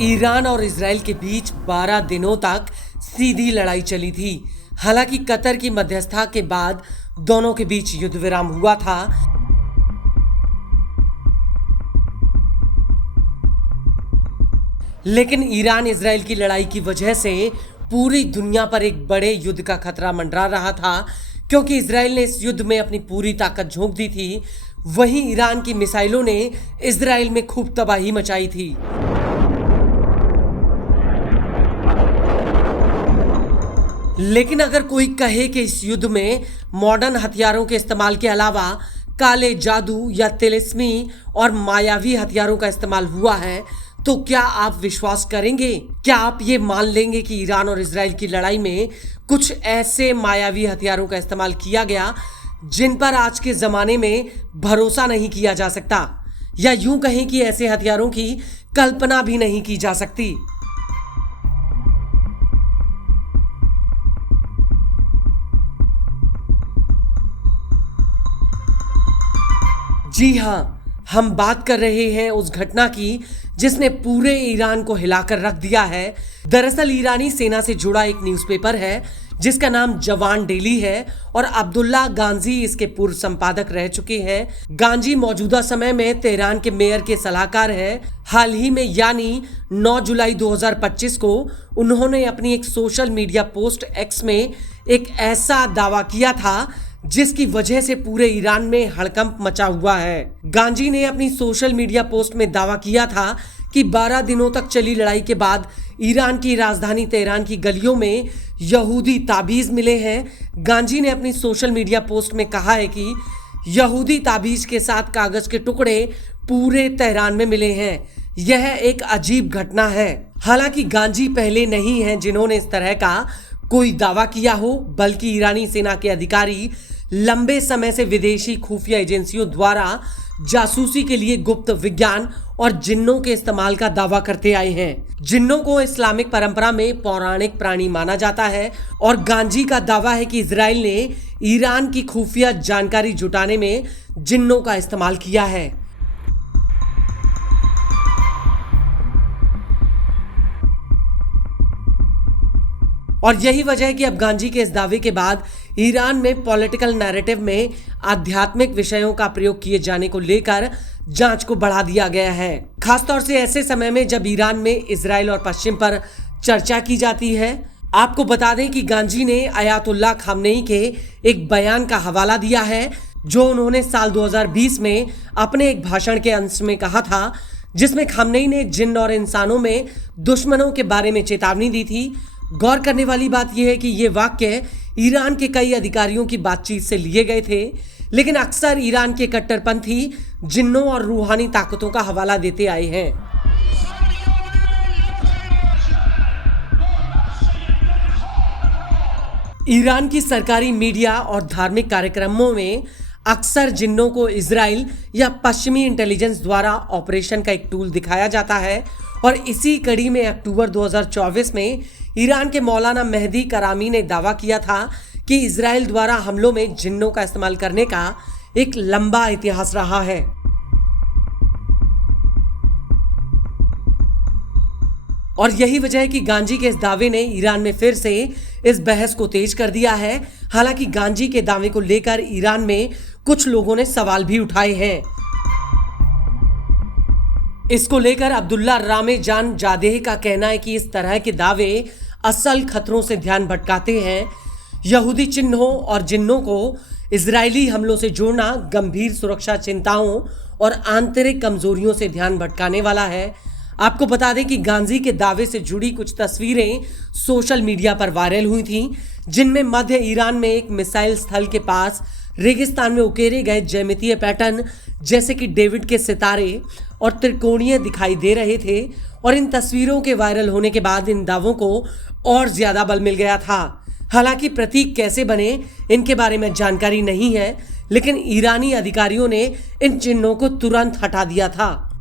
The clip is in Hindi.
ईरान और इजराइल के बीच 12 दिनों तक सीधी लड़ाई चली थी। हालांकि कतर की मध्यस्थता के बाद दोनों के बीच युद्ध विराम हुआ था। लेकिन ईरान इजराइल की लड़ाई की वजह से पूरी दुनिया पर एक बड़े युद्ध का खतरा मंडरा रहा था, क्योंकि इजराइल ने इस युद्ध में अपनी पूरी ताकत झोंक दी थी। वहीं ईरान की मिसाइलों ने इजराइल में खूब तबाही मचाई थी। लेकिन अगर कोई कहे कि इस युद्ध में मॉडर्न हथियारों के इस्तेमाल के अलावा काले जादू या तिलिस्मी और मायावी हथियारों का इस्तेमाल हुआ है, तो क्या आप विश्वास करेंगे? क्या आप ये मान लेंगे कि ईरान और इजराइल की लड़ाई में कुछ ऐसे मायावी हथियारों का इस्तेमाल किया गया जिन पर आज के जमाने में भरोसा नहीं किया जा सकता, या यूं कहें कि ऐसे हथियारों की कल्पना भी नहीं की जा सकती? जी हाँ, हम बात कर रहे हैं उस घटना की जिसने पूरे ईरान को हिलाकर रख दिया है। दरअसल ईरानी सेना से जुड़ा एक न्यूज़पेपर है जिसका नाम जवान डेली है और अब्दुल्ला गांजी इसके पूर्व संपादक रह चुके हैं। गांजी मौजूदा समय में तेहरान के मेयर के सलाहकार हैं। हाल ही में यानी 9 जुलाई 2025 को उन्होंने अपनी एक सोशल मीडिया पोस्ट एक्स में एक ऐसा दावा किया था जिसकी वजह से पूरे ईरान में हड़कंप मचा हुआ है। गांजी ने अपनी सोशल मीडिया पोस्ट में दावा किया था कि 12 दिनों तक चली लड़ाई के बाद ईरान की राजधानी तेहरान की गलियों में यहूदी ताबीज मिले हैं। गांजी ने अपनी सोशल मीडिया पोस्ट में कहा है कि यहूदी ताबीज के साथ कागज के टुकड़े पूरे तेहरान में मिले हैं। यह एक अजीब घटना है। हालांकि गांजी पहले नहीं हैं जिन्होंने इस तरह का कोई दावा किया हो, बल्कि ईरानी सेना के अधिकारी लंबे समय से विदेशी खुफिया एजेंसियों द्वारा जासूसी के लिए गुप्त विज्ञान और जिन्नों के इस्तेमाल का दावा करते आए हैं। जिन्नों को इस्लामिक परंपरा में पौराणिक प्राणी माना जाता है और गांजी का दावा है कि इजराइल ने ईरान की खुफिया जानकारी जुटाने में जिन्नों का इस्तेमाल किया है। और यही वजह है कि अब गांजी के इस दावे के बाद ईरान में पॉलिटिकल नैरेटिव में आध्यात्मिक विषयों का प्रयोग किए जाने को लेकर जांच को बढ़ा दिया गया है। खासतौर से ऐसे समय में जब ईरान में इजराइल और पश्चिम पर चर्चा की जाती है। आपको बता दें कि गांजी ने अयातुल्लाह खामनेई के एक बयान का हवाला दिया है जो उन्होंने साल 2020 में अपने एक भाषण के अंश में कहा था, जिसमें खामनेई ने जिन्न और इंसानों में दुश्मनों के बारे में चेतावनी दी थी। गौर करने वाली बात यह है कि ये वाक्य ईरान के कई अधिकारियों की बातचीत से लिए गए थे, लेकिन अक्सर ईरान के कट्टरपंथी जिन्नों और रूहानी ताकतों का हवाला देते आए हैं। ईरान की सरकारी मीडिया और धार्मिक कार्यक्रमों में अक्सर जिन्नों को इजराइल या पश्चिमी इंटेलिजेंस द्वारा ऑपरेशन का एक टूल दिखाया जाता है। और इसी कड़ी में अक्टूबर 2024 में ईरान के मौलाना मेहदी करामी ने दावा किया था कि इजराइल द्वारा हमलों में जिन्नों का इस्तेमाल करने का एक लंबा इतिहास रहा है। और यही वजह है कि गांजी के इस दावे ने ईरान में फिर से इस बहस को तेज कर दिया है। हालांकि गांजी के दावे को लेकर ईरान में कुछ लोगों ने सवाल भी उठाए हैं। इसको लेकर अब्दुल्ला रामेजान जादेह का कहना है कि इस तरह के दावे असल खतरों से ध्यान भटकाते हैं। यहूदी चिन्हों और जिन्नों को इजरायली हमलों से जोड़ना गंभीर सुरक्षा चिंताओं और आंतरिक कमजोरियों से ध्यान भटकाने वाला है। आपको बता दें कि गांजी के दावे से जुड़ी कुछ तस्वीरें सोशल मीडिया पर वायरल हुई थीं, जिनमें मध्य ईरान में एक मिसाइल स्थल के पास रेगिस्तान में उकेरे गए ज्यामितीय पैटर्न जैसे कि डेविड के सितारे और त्रिकोणीय दिखाई दे रहे थे। और इन तस्वीरों के वायरल होने के बाद इन दावों को और ज्यादा बल मिल गया था। हालांकि प्रतीक कैसे बने इनके बारे में जानकारी नहीं है, लेकिन ईरानी अधिकारियों ने इन चिन्हों को तुरंत हटा दिया था।